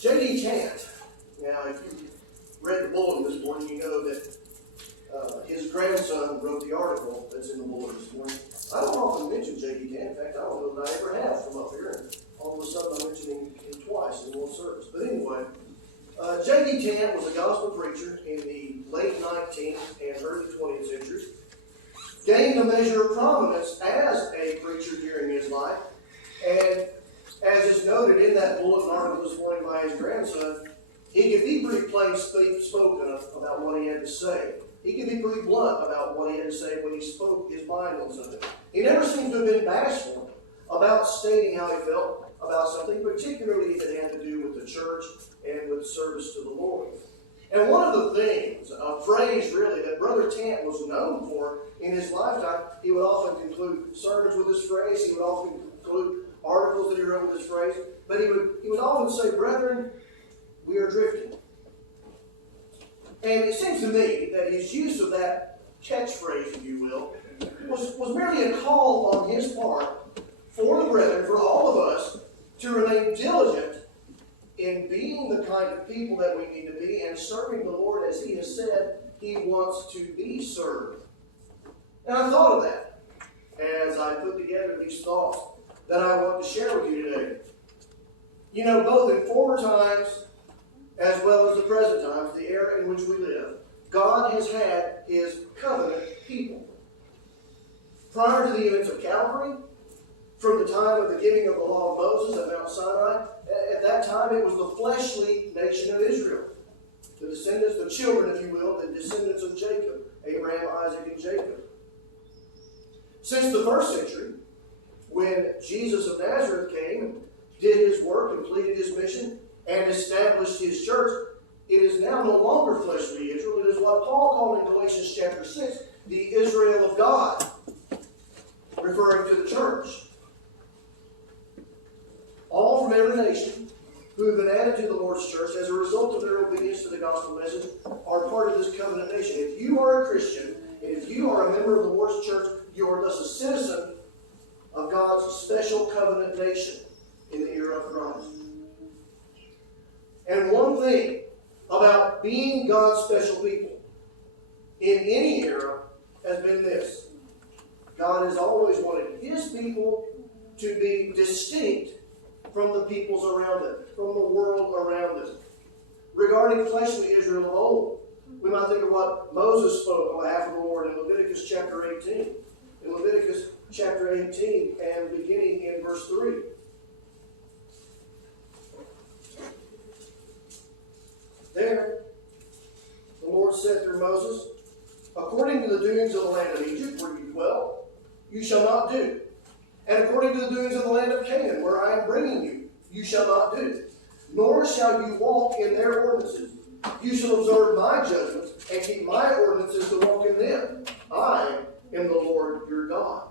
J.D. Tant. Now, if you read the bulletin this morning, you know that his grandson wrote the article that's in the bulletin this morning. I don't often mention J.D. Tant. In fact, I don't know that I ever have from up here. And all of a sudden, I'm mentioning him twice in one service. But anyway, J.D. Tant was a gospel preacher in the late 19th and early 20th centuries. Gained a measure of prominence as a preacher during his life. And as is noted in that bulletin article this morning by his grandson, he could be pretty plain spoken about what he had to say. He could be pretty blunt about what he had to say when he spoke his mind on something. He never seemed to have been bashful about stating how he felt about something, particularly if it had to do with the church and with service to the Lord. And one of the things, a phrase really, that Brother Tant was known for in his lifetime, he would often conclude sermons with this phrase, he would often conclude articles that he wrote with this phrase, but he would often say, "Brethren, we are drifting." And it seems to me that his use of that catchphrase, if you will, was merely a call on his part for the brethren, for all of us, to remain diligent in being the kind of people that we need to be and serving the Lord as he has said he wants to be served. And I thought of that as I put together these thoughts that I want to share with you today. You know, both in former times as well as the present times, the era in which we live, God has had his covenant people. Prior to the events of Calvary, from the time of the giving of the law of Moses at Mount Sinai, at that time it was the fleshly nation of Israel. The descendants, the children, if you will, the descendants of Jacob, Abraham, Isaac, and Jacob. Since the first century, when Jesus of Nazareth came, did his work, completed his mission, and established his church, it is now no longer fleshly Israel. It is what Paul called in Galatians chapter 6, the Israel of God, referring to the church. All from every nation who have been added to the Lord's church as a result of their obedience to the gospel message are part of this covenant nation. If you are a Christian, and if you are a member of the Lord's church, you are thus a citizen of God's special covenant nation in the era of Christ. And one thing about being God's special people in any era has been this. God has always wanted his people to be distinct from the peoples around them, from the world around them. Regarding fleshly Israel of old, we might think of what Moses spoke on behalf of the Lord in Leviticus chapter 18. In Leviticus chapter 18 and beginning in verse 3. There, the Lord said through Moses, "According to the doings of the land of Egypt, where you dwell, you shall not do. And according to the doings of the land of Canaan, where I am bringing you, you shall not do. Nor shall you walk in their ordinances. You shall observe my judgments and keep my ordinances to walk in them. I am the Lord your God."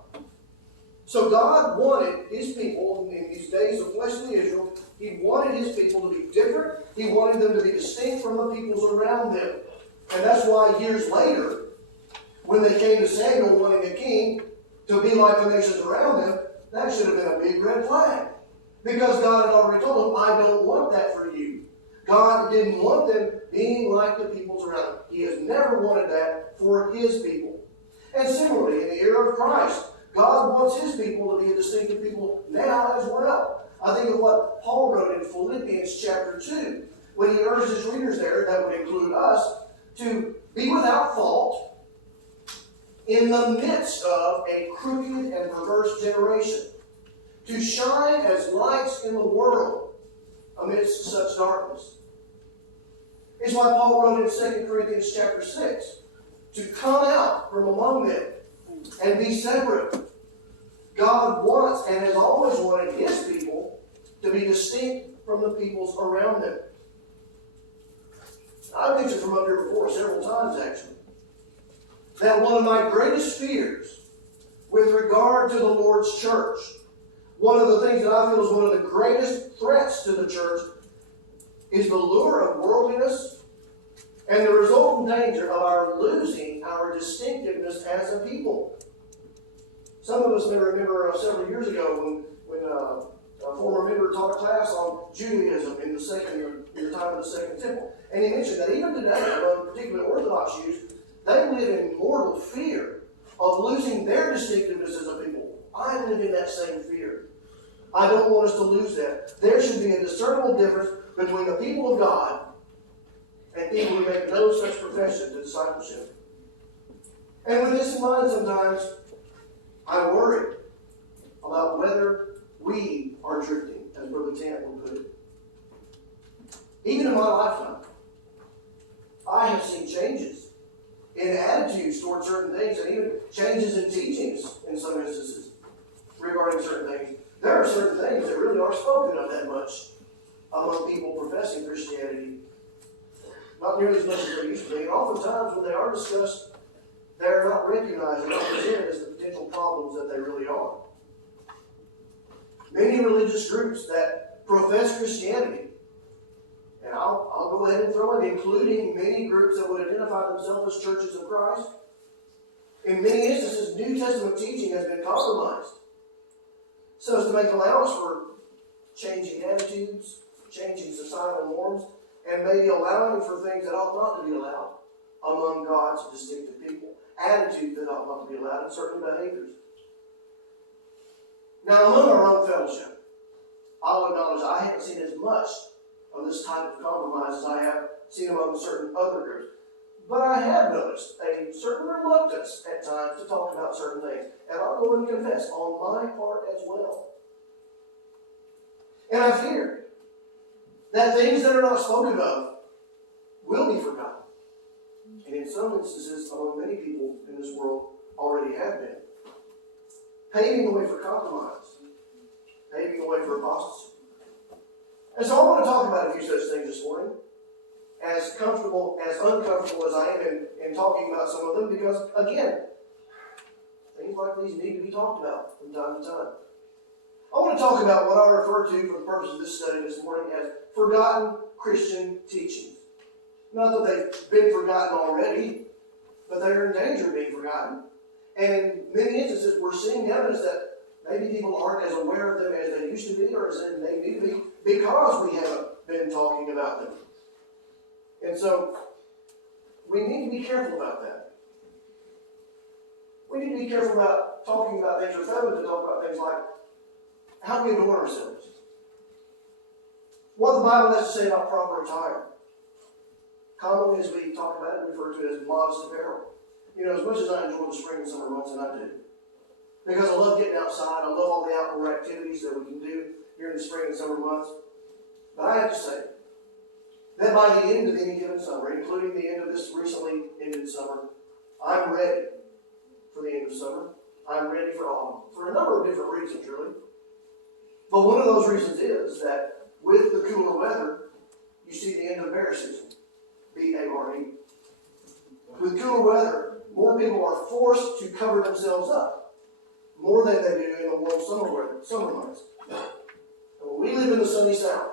So God wanted his people in these days of fleshly Israel, he wanted his people to be different. He wanted them to be distinct from the peoples around them. And that's why years later, when they came to Samuel wanting a king to be like the nations around them, that should have been a big red flag. Because God had already told them, "I don't want that for you." God didn't want them being like the peoples around them. He has never wanted that for his people. And similarly, in the era of Christ, God wants his people to be a distinctive people now as well. I think of what Paul wrote in Philippians chapter 2, when he urged his readers there, that would include us, to be without fault in the midst of a crooked and perverse generation, to shine as lights in the world amidst such darkness. It's why Paul wrote in 2 Corinthians chapter 6, to come out from among them and be separate. God wants and has always wanted his people to be distinct from the peoples around them. I've mentioned from up here before several times actually, that one of my greatest fears with regard to the Lord's church, one of the things that I feel is one of the greatest threats to the church, is the lure of worldliness and the resultant danger of our losing our distinctiveness as a people. Some of us may remember several years ago when A former member taught a class on Judaism in the time of the Second Temple. And he mentioned that even today, among particularly Orthodox Jews, they live in mortal fear of losing their distinctiveness as a people. I live in that same fear. I don't want us to lose that. There should be a discernible difference between the people of God and people who make no such profession to discipleship. And with this in mind, sometimes I worry about whether we are drifting, as Brother Tant would put it. Even in my lifetime, I have seen changes in attitudes toward certain things, and even changes in teachings in some instances regarding certain things. There are certain things that really aren't spoken of that much among people professing Christianity. Not nearly as much as they used to be. And oftentimes when they are discussed, they're not recognized and not presented as the potential problems that they really are. Many religious groups that profess Christianity, and I'll go ahead and throw it, including many groups that would identify themselves as churches of Christ. In many instances, New Testament teaching has been compromised so as to make allowance for changing attitudes, changing societal norms, and maybe allowing for things that ought not to be allowed among God's distinctive people. Attitudes that ought not to be allowed, and certain behaviors. Now, among our own fellowship, I'll acknowledge I haven't seen as much of this type of compromise as I have seen among certain other groups. But I have noticed a certain reluctance at times to talk about certain things. And I'll go and confess, on my part as well. And I fear that things that are not spoken of will be forgotten. And in some instances, among many people in this world, already have been. Paving the way for compromise. Paving the way for apostasy. And so I want to talk about a few such things this morning. As uncomfortable as I am in talking about some of them, because, again, things like these need to be talked about from time to time. I want to talk about what I refer to for the purpose of this study this morning as forgotten Christian teachings. Not that they've been forgotten already, but they're in danger of being forgotten. And in many instances, we're seeing evidence that maybe people aren't as aware of them as they used to be, or as they need to be, because we haven't been talking about them. And so, we need to be careful about that. We need to be careful about talking about things, or failing to talk about things like how we adorn ourselves. What the Bible has to say about proper attire. Commonly, as we talk about it, we refer to it as modest apparel. You know, as much as I enjoy the spring and summer months, and I do, because I love getting outside, I love all the outdoor activities that we can do here in the spring and summer months. But I have to say that by the end of any given summer, including the end of this recently ended summer, I'm ready for the end of summer. I'm ready for autumn, for a number of different reasons, really. But one of those reasons is that with the cooler weather, you see the end of bear season. B-A-R-E. With cooler weather, more people are forced to cover themselves up more than they do in the warm summer months. We live in the sunny South.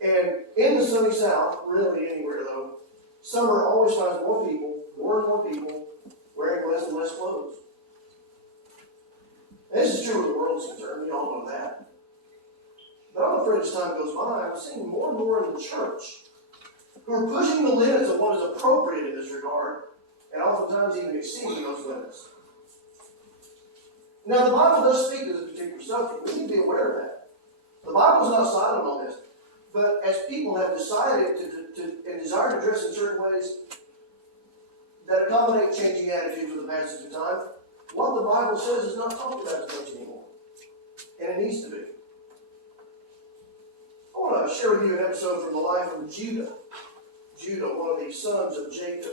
And in the sunny South, really anywhere though, summer always finds more and more people, wearing less and less clothes. And this is true where the world is concerned. We all know that. But I'm afraid as time goes by, I'm seeing more and more in the church who are pushing the limits of what is appropriate in this regard, and oftentimes even exceeding those limits. Now, the Bible does speak to this particular subject. We need to be aware of that. The Bible is not silent on this. But as people have decided and desire to dress in certain ways that accommodate changing attitudes with the passage of time, what the Bible says is not talked about as much anymore. And it needs to be. I want to share with you an episode from the life of Judah. Judah, one of the sons of Jacob.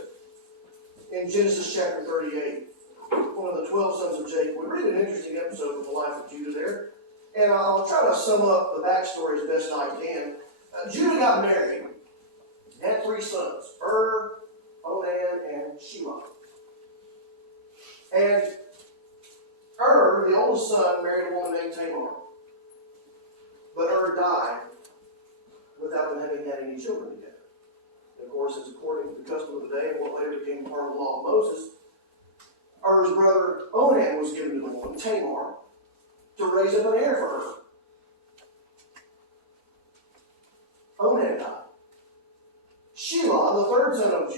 In Genesis chapter 38, one of the 12 sons of Jacob. We read an interesting episode from the life of Judah there. And I'll try to sum up the backstory as best I can. Judah got married, had 3 sons, Onan, and Shelah. And the oldest son, married a woman named Tamar. But died without them having had any children together. And of course, it's according to the custom of the day and what later became part of the law of Moses. Brother Onan was given to the woman, Tamar, to raise up an heir for her.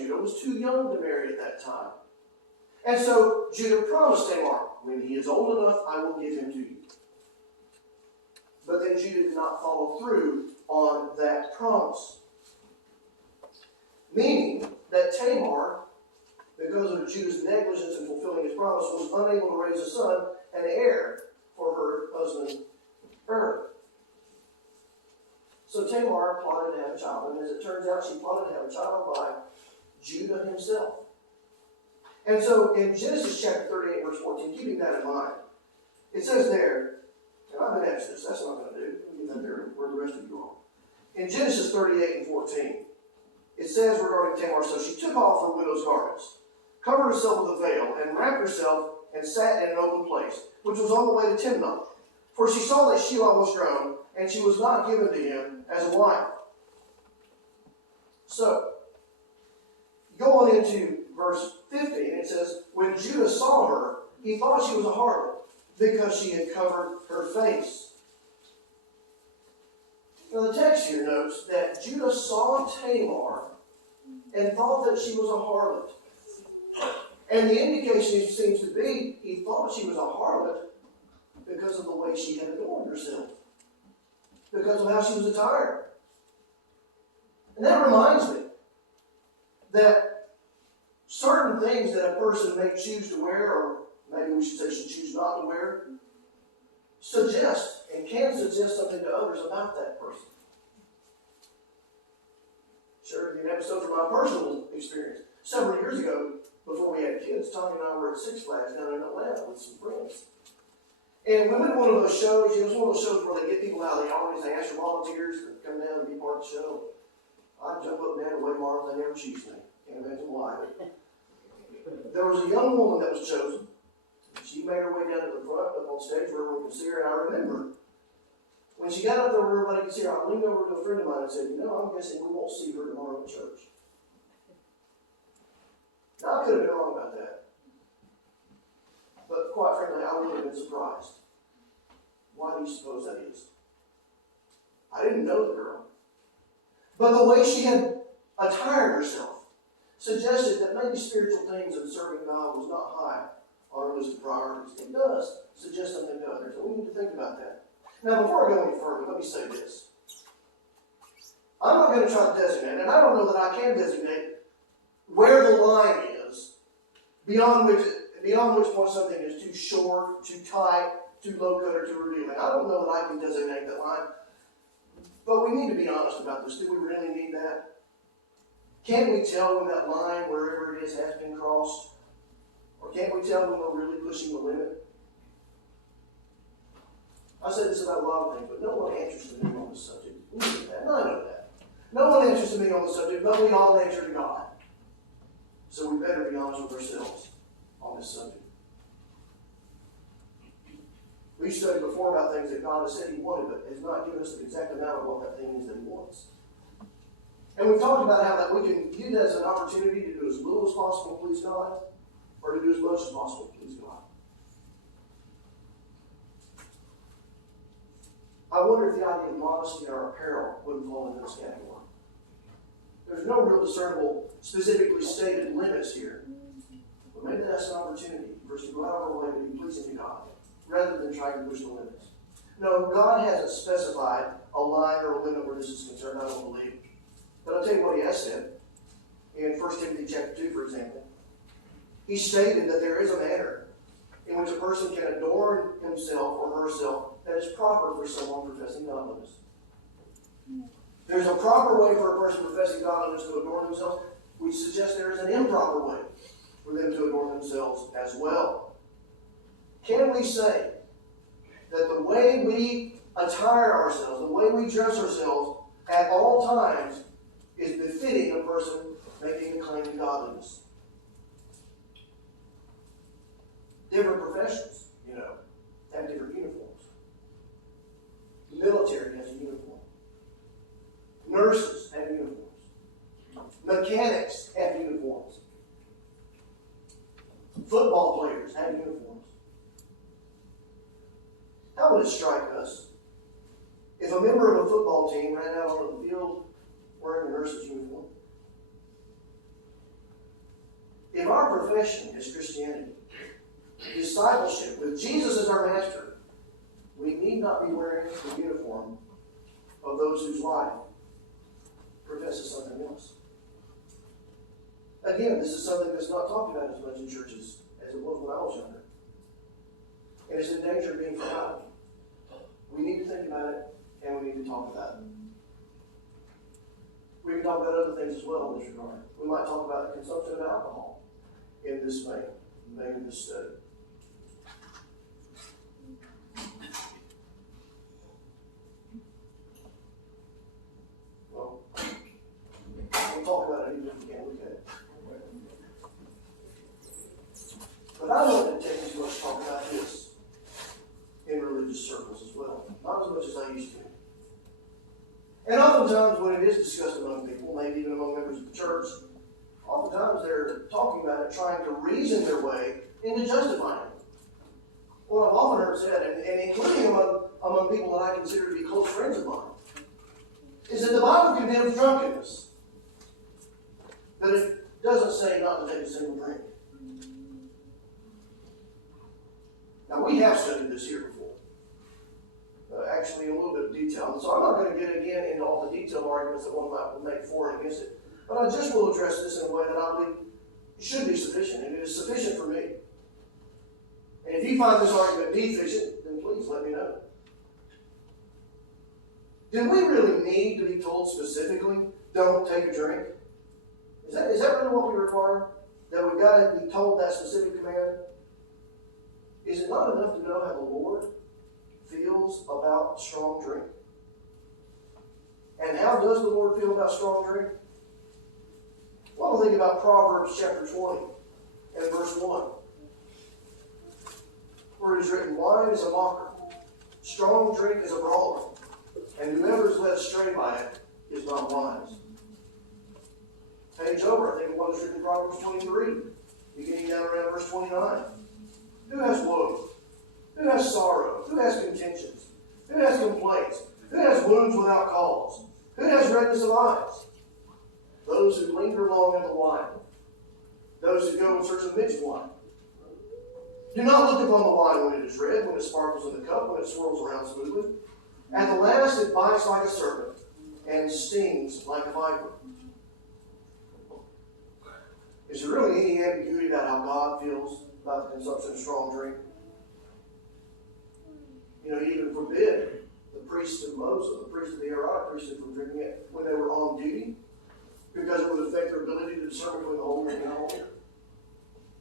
Judah was too young to marry at that time. And so Judah promised Tamar, when he is old enough, I will give him to you. But then Judah did not follow through on that promise. Meaning that Tamar, because of Judah's negligence in fulfilling his promise, was unable to raise a son, an heir for her husband Er. So Tamar plotted to have a child, and as it turns out, she plotted to have a child by Judah himself. And so in Genesis chapter 38, verse 14, keeping that in mind, it says there, and I've been asked this, that's not going to do. Let me get that there where the rest of you are. In Genesis 38 and 14, it says regarding Tamar, so she took off her widow's garments, covered herself with a veil, and wrapped herself and sat in an open place, which was on the way to Timnah. For she saw that Shelah was grown, and she was not given to him as a wife. So, go on into verse 50, and it says, when Judah saw her, he thought she was a harlot, because she had covered her face. Now the text here notes that Judah saw Tamar and thought that she was a harlot. And the indication seems to be he thought she was a harlot because of the way she had adorned herself, because of how she was attired. And that reminds me that certain things that a person may choose to wear, or maybe we should say should choose not to wear, suggest and can suggest something to others about that person. Sure, an episode from my personal experience. Several years ago, before we had kids, Tommy and I were at Six Flags down in Atlanta with some friends. And we went to one of those shows. It was one of those shows where they get people out of the audience, they ask for volunteers to come down and be part of the show. I jump up and down and wave my arms, they never choose me. Can't imagine why. There was a young woman that was chosen. She made her way down to the front, up on stage where everyone could see her, and I remember when she got up there where everybody could see her, I leaned over to a friend of mine and said, I'm guessing we won't see her tomorrow in church. Now, I could have been wrong about that. But quite frankly, I would have been surprised. Why do you suppose that is? I didn't know the girl. But the way she had attired herself suggested that maybe spiritual things and serving God was not high on her list of priorities. It does suggest something to others, and we need to think about that. Now, before I go any further, let me say this. I'm not going to try to designate, and I don't know that I can designate where the line is beyond which point something is too short, too tight, too low cut, or too revealing. I don't know that I can designate that line. But we need to be honest about this. Do we really need that? Can't we tell when that line, wherever it is, has been crossed? Or can't we tell when we're really pushing the limit? I said this about a lot of things, but no one answers to me on this subject. We know that, and I know that. No one answers to me on the subject, but we all answer to God. So we better be honest with ourselves on this subject. We studied before about things that God has said He wanted, but has not given us the exact amount of what that thing is that He wants. And we've talked about how that we can use that as an opportunity to do as little as possible to please God, or to do as much as possible to please God. I wonder if the idea of modesty in our apparel wouldn't fall into this category. There's no real discernible, specifically stated limits here. But maybe that's an opportunity for us to go out of our way to be pleasing to God, rather than trying to push the limits. No, God hasn't specified a line or a limit where this is concerned, I don't believe. But I'll tell you what He has said. In 1 Timothy chapter 2, for example, He stated that there is a manner in which a person can adorn himself or herself that is proper for someone professing godliness. There's a proper way for a person professing godliness to adorn themselves. We suggest there is an improper way for them to adorn themselves as well. Can we say that the way we attire ourselves, the way we dress ourselves at all times is befitting a person making a claim to godliness? Different professions, have different uniforms. The military has a uniform. Nurses have uniforms. Mechanics have uniforms. Football players have uniforms. How would it strike us if a member of a football team ran out onto the field wearing a nurse's uniform? If our profession is Christianity, discipleship, with Jesus as our master, we need not be wearing the uniform of those whose life professes something else. Again, this is something that's not talked about as much in churches as it was when I was younger. And it's in danger of being forgotten. We need to think about it, and we need to talk about it. We can talk about other things as well in this regard. We might talk about the consumption of alcohol in this vein of this study. Well, we'll talk about it even if we can't look at it. But I don't want to take as much talk about this in religious circles as well. Not as much as I used to. And oftentimes when it is discussed among people, maybe even among members of the church, oftentimes they're talking about it, trying to reason their way into justifying it. What I've often heard said, and including among people that I consider to be close friends of mine, is that the Bible condemns drunkenness, but it doesn't say not to take a single drink. Now, we have studied this here before. Actually, in a little bit of detail. And so I'm not going to get again into all the detailed arguments that one might make for and against it. But I just will address this in a way that I believe should be sufficient, and it is sufficient for me. And if you find this argument deficient, then please let me know. Do we really need to be told specifically, don't take a drink? Is that really what we require? That we've got to be told that specific command? Is it not enough to know how the Lord feels about strong drink? And how does the Lord feel about strong drink? Well, think about Proverbs chapter 20 and verse 1. Where it is written, wine is a mocker, strong drink is a brawler, and whoever is led astray by it is not wise. Page over, I think what is written in Proverbs 23, beginning down around verse 29. Who has woe? Who has sorrow? Who has contentions? Who has complaints? Who has wounds without cause? Who has redness of eyes? Those who linger long at the wine. Those who go in search of mixed wine. Do not look upon the wine when it is red, when it sparkles in the cup, when it swirls around smoothly. At the last it bites like a serpent and stings like a viper. Is there really any ambiguity about how God feels about the consumption of strong drink? He even forbid the priests of Moses, the priests of the Aaronic priesthood, from drinking it when they were on duty, because it would affect their ability to discern between the holy and the unholy.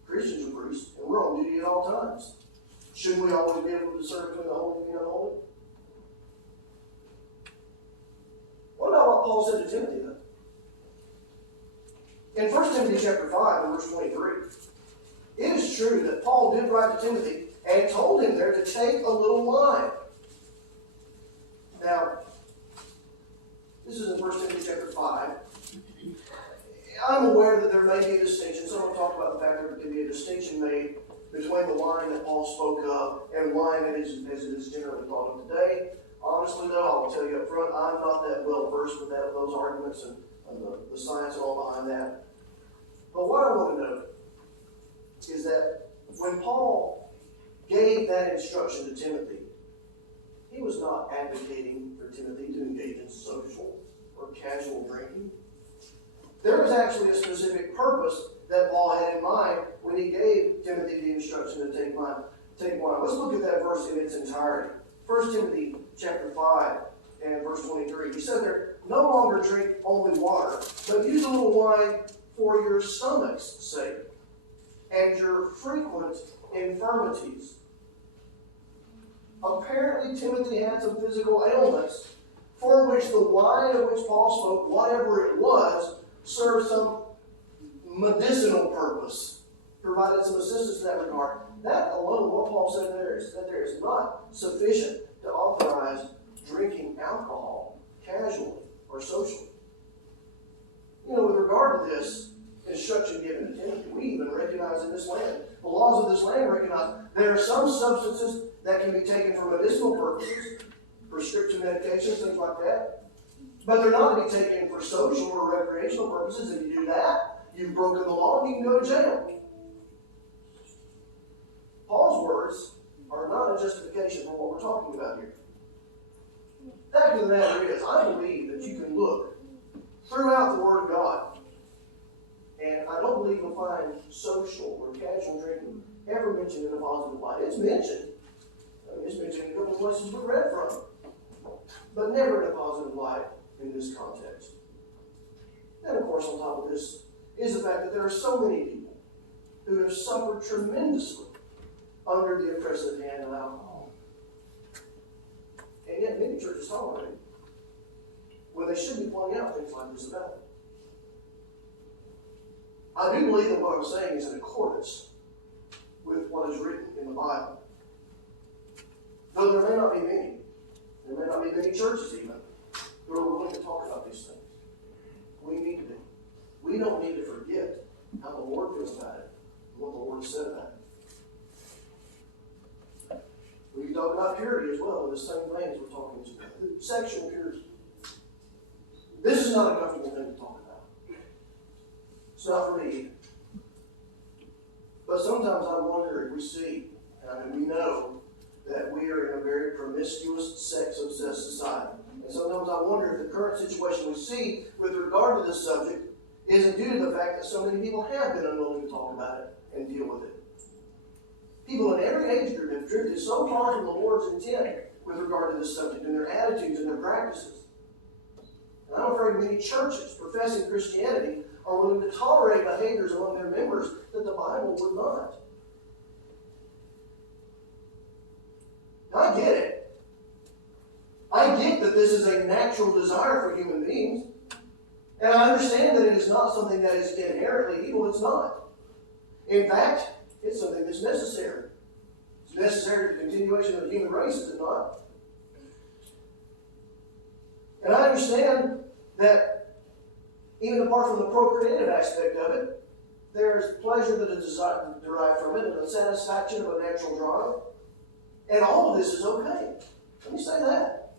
Christians are priests, and we're on duty at all times. Shouldn't we always be able to discern between the holy and the unholy? What about what Paul said to Timothy, though? In 1 Timothy chapter 5 and verse 23, it is true that Paul did write to Timothy and told him there to take a little wine. Now, this is in 1 Timothy chapter 5. I'm aware that there may be a distinction. Someone talked about the fact that there can be a distinction made between the wine that Paul spoke of and wine as it is generally thought of today. Honestly, though, I will tell you up front, I'm not that well versed with those arguments and the science and all behind that. But what I want to note is that when Paul gave that instruction to Timothy, he was not advocating for Timothy to engage in social or casual drinking. There was actually a specific purpose that Paul had in mind when he gave Timothy the instruction to take wine. Let's look at that verse in its entirety. 1 Timothy chapter 5 and verse 23. He said there, no longer drink only water, but use a little wine for your stomach's sake and your frequent infirmities. Apparently, Timothy had some physical ailments for which the wine of which Paul spoke, whatever it was, served some medicinal purpose, provided some assistance in that regard. That alone, what Paul said there is that there is not sufficient to authorize drinking alcohol casually or socially. With regard to this instruction given to Timothy, we even recognize in this land, the laws of this land recognize there are some substances that can be taken for medicinal purposes, prescription medications, things like that. But they're not to be taken for social or recreational purposes. If you do that, You've broken the law and you can go to jail. Paul's words are not a justification for what we're talking about here. The fact of the matter is, I believe that you can look throughout the Word of God, and I don't believe you'll find social or casual drinking ever mentioned in a positive light. It's mentioned. It's mentioned in a couple of places we read from, but never in a positive light in this context. And of course, on top of this is the fact that there are so many people who have suffered tremendously under the oppressive hand of alcohol. And yet many churches tolerate it, when they should be pointing out things like this about it. I do believe that what I'm saying is in accordance with what is written in the Bible. Though there may not be many. There may not be many churches even who are willing to talk about these things. We need to be. We don't need to forget how the Lord feels about it and what the Lord said about it. We can talk about purity as well in the same vein as we're talking about sexual purity. This is not a comfortable thing to talk about. It's not for me. But sometimes I wonder if we see, and we know, that we are in a very promiscuous, sex-obsessed society. And sometimes I wonder if the current situation we see with regard to this subject isn't due to the fact that so many people have been unwilling to talk about it and deal with it. People in every age group have drifted so far from the Lord's intent with regard to this subject and their attitudes and their practices. And I'm afraid many churches professing Christianity are willing to tolerate behaviors among their members that the Bible would not. I get it. I get that this is a natural desire for human beings. And I understand that it is not something that is inherently evil. It's not. In fact, it's something that's necessary. It's necessary to the continuation of the human race, is it not? And I understand that even apart from the procreative aspect of it, there is pleasure that is derived from it and the satisfaction of a natural drive. And all of this is okay. Let me say that.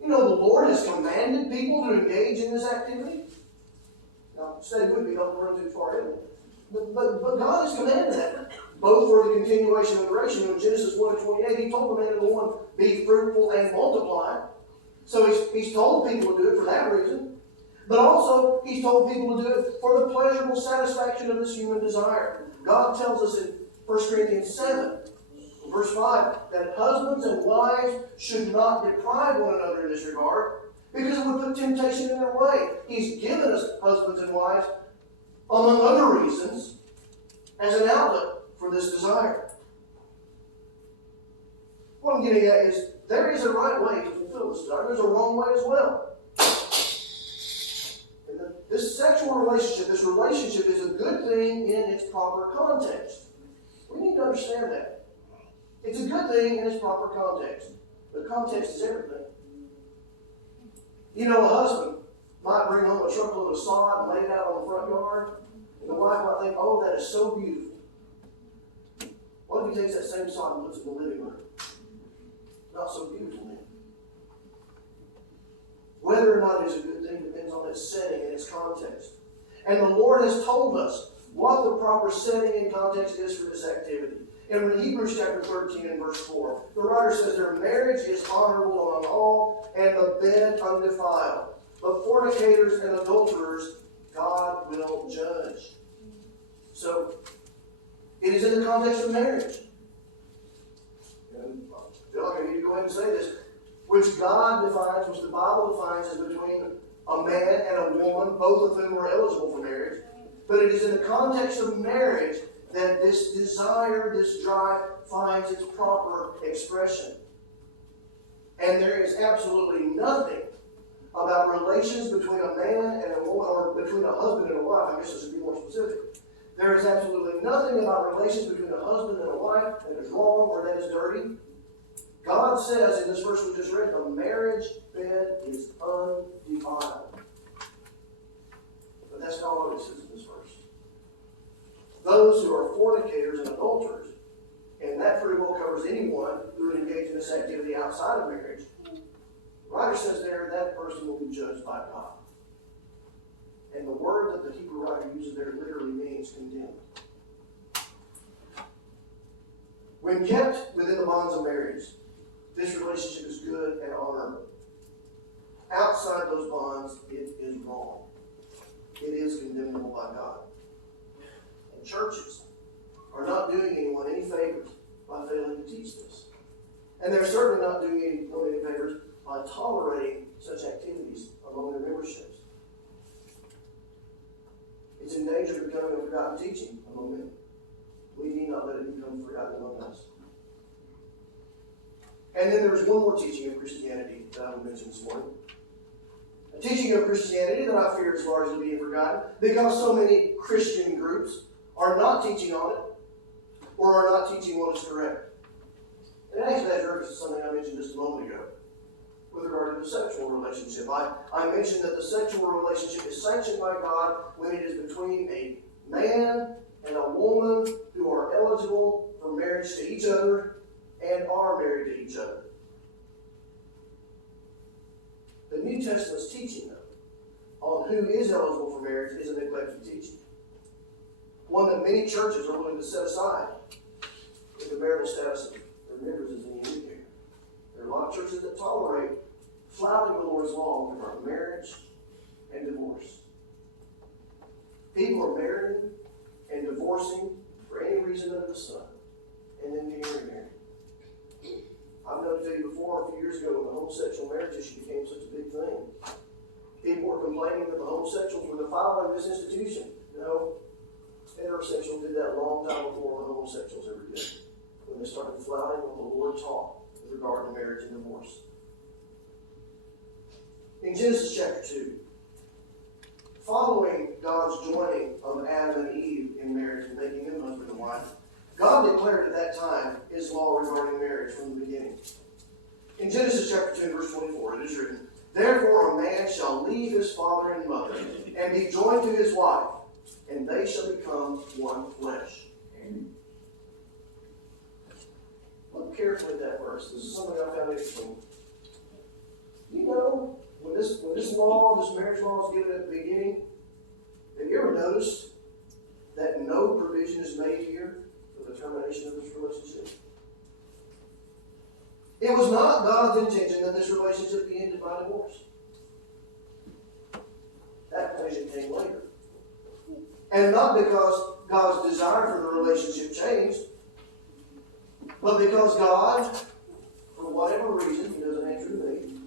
You know, the Lord has commanded people to engage in this activity. Now, stay with me, don't run too far in. But God has commanded that, both for the continuation of the race. You know, in Genesis 1:28, He told the man and the woman, be fruitful and multiply. So he's told people to do it for that reason. But also, He's told people to do it for the pleasurable satisfaction of this human desire. God tells us in 1 Corinthians 7, verse 5, that husbands and wives should not deprive one another in this regard, because it would put temptation in their way. He's given us husbands and wives, among other reasons, as an outlet for this desire. What I'm getting at is, there is a right way to fulfill this desire. There's a wrong way as well. And this sexual relationship, this relationship is a good thing in its proper context. We need to understand that. It's a good thing in its proper context. But context is everything. You know, a husband might bring home a truckload of sod and lay it out on the front yard, and the wife might think, oh, that is so beautiful. What if he takes that same sod and puts it in the living room? Not so beautiful then. Whether or not it is a good thing depends on its setting and its context. And the Lord has told us what the proper setting and context is for this activity. And in Hebrews chapter 13 and verse 4, the writer says, their marriage is honorable among all, and the bed undefiled. But fornicators and adulterers God will judge. So, it is in the context of marriage. And I feel like I need to go ahead and say this. Which God defines, which the Bible defines as between a man and a woman, both of whom are eligible for marriage. But it is in the context of marriage that this desire, this drive, finds its proper expression. And there is absolutely nothing about relations between a man and a woman, or between a husband and a wife. I guess I should be more specific. There is absolutely nothing about relations between a husband and a wife that is wrong or that is dirty. God says in this verse we just read, the marriage bed is undefiled. But that's not what it says in this verse. Those who are fornicators and adulterers, and that pretty well covers anyone who would engage in this activity outside of marriage, the writer says there that person will be judged by God. And the word that the Hebrew writer uses there literally means condemned. When kept within the bonds of marriage, this relationship is good and honorable. Outside those bonds, it is wrong. It is condemnable by God. And churches are not doing anyone any favors by failing to teach this. And they're certainly not doing anyone any favors by tolerating such activities among their memberships. It's in danger of becoming a forgotten teaching among men. We need not let it become forgotten among us. And then there's one more teaching of Christianity that I will mention this morning. A teaching of Christianity that I fear is largely being forgotten because so many Christian groups are not teaching on it or are not teaching what is correct. And actually that refers to something I mentioned just a moment ago with regard to the sexual relationship. I mentioned that the sexual relationship is sanctioned by God when it is between a man and a woman who are eligible for marriage to each other and are married to each other. The New Testament's teaching, though, on who is eligible for marriage is a neglected teaching. One that many churches are willing to set aside if the marital status of their members is any indicator. There are a lot of churches that tolerate flouting the Lord's law with regard to marriage and divorce. People are marrying and divorcing for any reason under the sun, and then getting remarried. I've known to tell you before, a few years ago, when the homosexual marriage issue became such a big thing, people were complaining that the homosexuals were defiling this institution. No, heterosexuals did that a long time before the homosexuals ever did, when they started flouting what the Lord taught with regard to marriage and divorce. In Genesis chapter 2, following God's joining of Adam and Eve in marriage and making them husband and wife, God declared at that time His law regarding marriage from the beginning. In Genesis chapter 2, verse 24, it is written, "Therefore a man shall leave his father and mother, and be joined to his wife, and they shall become one flesh." Look carefully at that verse. This is something I found interesting. You know, when this law, this marriage law was given at the beginning, have you ever noticed that no provision is made here for the termination of this relationship? It was not God's intention that this relationship be ended by divorce. That provision came later. And not because God's desire for the relationship changed, but because God, for whatever reason, He doesn't answer to me,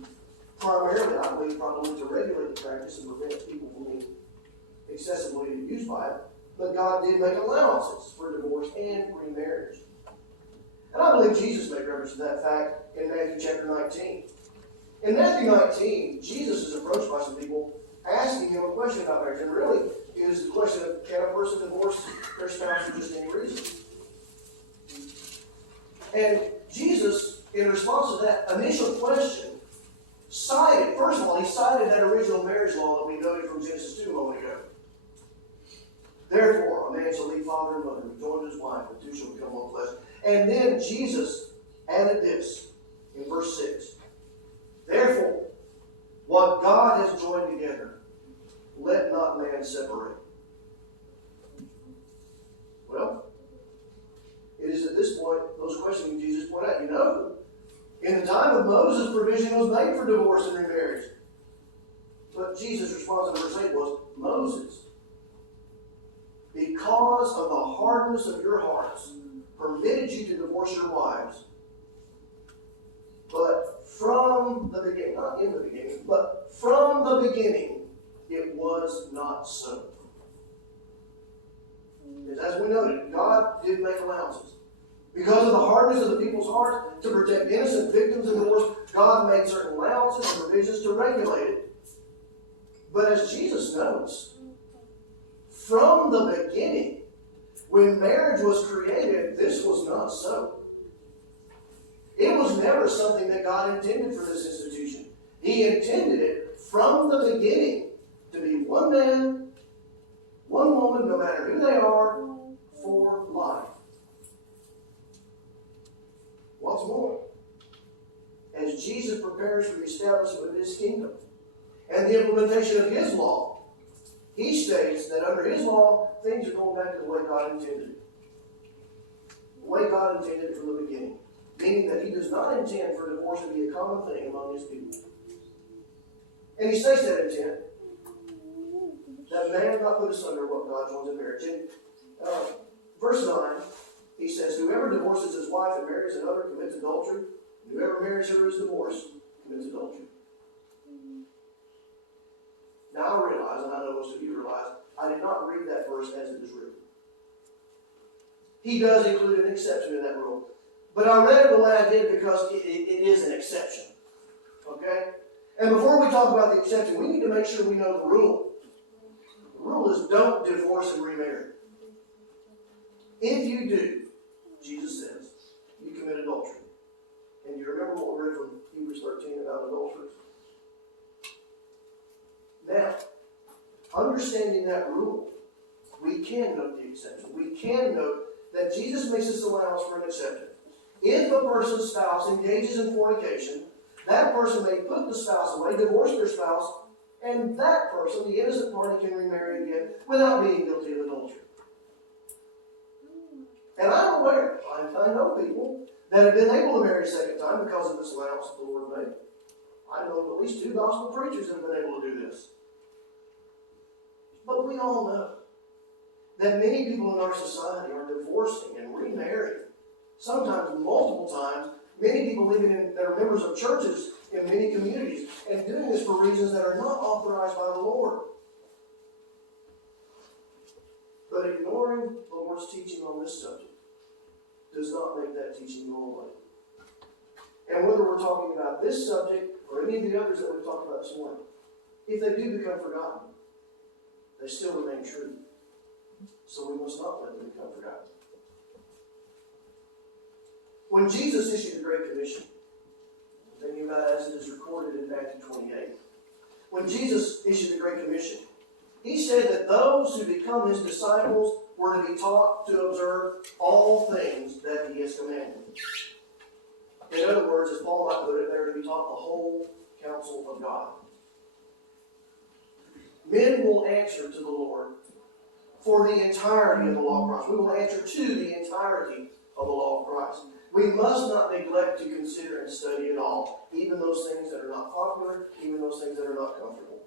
primarily, I believe, probably to regulate the practice and prevent people from being excessively abused by it, but God did make allowances for divorce and remarriage. And I believe Jesus made reference to that fact in Matthew chapter 19. In Matthew 19, Jesus is approached by some people asking Him a question about marriage, and really it is the question of, can a person divorce their spouse for just any reason? And Jesus, in response to that initial question, cited, first of all, He cited that original marriage law that we noted from Genesis 2 a moment ago. "Therefore, a man shall leave father and mother, and be joined to his wife, and the two shall become one flesh." And then Jesus added this in verse 6. "Therefore, what God has joined together, let not man separate." Well, it is at this point, those questions Jesus pointed out, in the time of Moses, provision was made for divorce and remarriage. But Jesus' response in verse 8 was, "Moses, because of the hardness of your hearts, permitted you to divorce your wives. But from the beginning," not in the beginning, but from the beginning, it was not so. As we noted, God did make allowances. Because of the hardness of the people's hearts, to protect innocent victims of divorce, God made certain allowances and provisions to regulate it. But as Jesus notes, from the beginning, when marriage was created, this was not so. It was never something that God intended for this institution. He intended it from the beginning to be one man, one woman, no matter who they are, for life. What's more, as Jesus prepares for the establishment of His kingdom and the implementation of His law, He states that under his law, things are going back to the way God intended it. The way God intended it from the beginning. Meaning that he does not intend for divorce to be a common thing among his people. And he states that intent. That man not put asunder what God joins in marriage. In verse 9, he says, whoever divorces his wife and marries another commits adultery. And whoever marries her is divorced commits adultery. Now I realize, and I know most of you realize, I did not read that verse as it is written. He does include an exception in that rule. But I read it the way I did because it is an exception. Okay? And before we talk about the exception, we need to make sure we know the rule. The rule is don't divorce and remarry. If you do, Jesus says, you commit adultery. And you remember what we read from Hebrews 13 about adulterers? Now, understanding that rule, we can note the exception. We can note that Jesus makes this allowance for an exception. If a person's spouse engages in fornication, that person may put the spouse away, divorce their spouse, and that person, the innocent party, can remarry again without being guilty of adultery. And I'm aware, I know people that have been able to marry a second time because of this allowance that the Lord made. I know of at least 2 gospel preachers that have been able to do this. But we all know that many people in our society are divorcing and remarrying, sometimes multiple times. Many people living that are members of churches in many communities and doing this for reasons that are not authorized by the Lord. But ignoring the Lord's teaching on this subject does not make that teaching go away. And whether we're talking about this subject or any of the others that we've talked about this morning, if they do become forgotten, they still remain true. So we must not let them become forgotten. When Jesus issued the Great Commission, thinking about it as it is recorded in Matthew 28, when Jesus issued the Great Commission, he said that those who become his disciples were to be taught to observe all things that he has commanded. In other words, as Paul might put it, they are to be taught the whole counsel of God. Men will answer to the Lord for the entirety of the law of Christ. We will answer to the entirety of the law of Christ. We must not neglect to consider and study it all, even those things that are not popular, even those things that are not comfortable.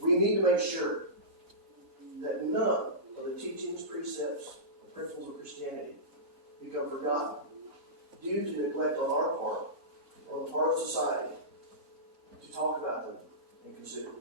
We need to make sure that none of the teachings, precepts, or principles of Christianity become forgotten due to neglect on our part or on the part of society to talk about them and consider them.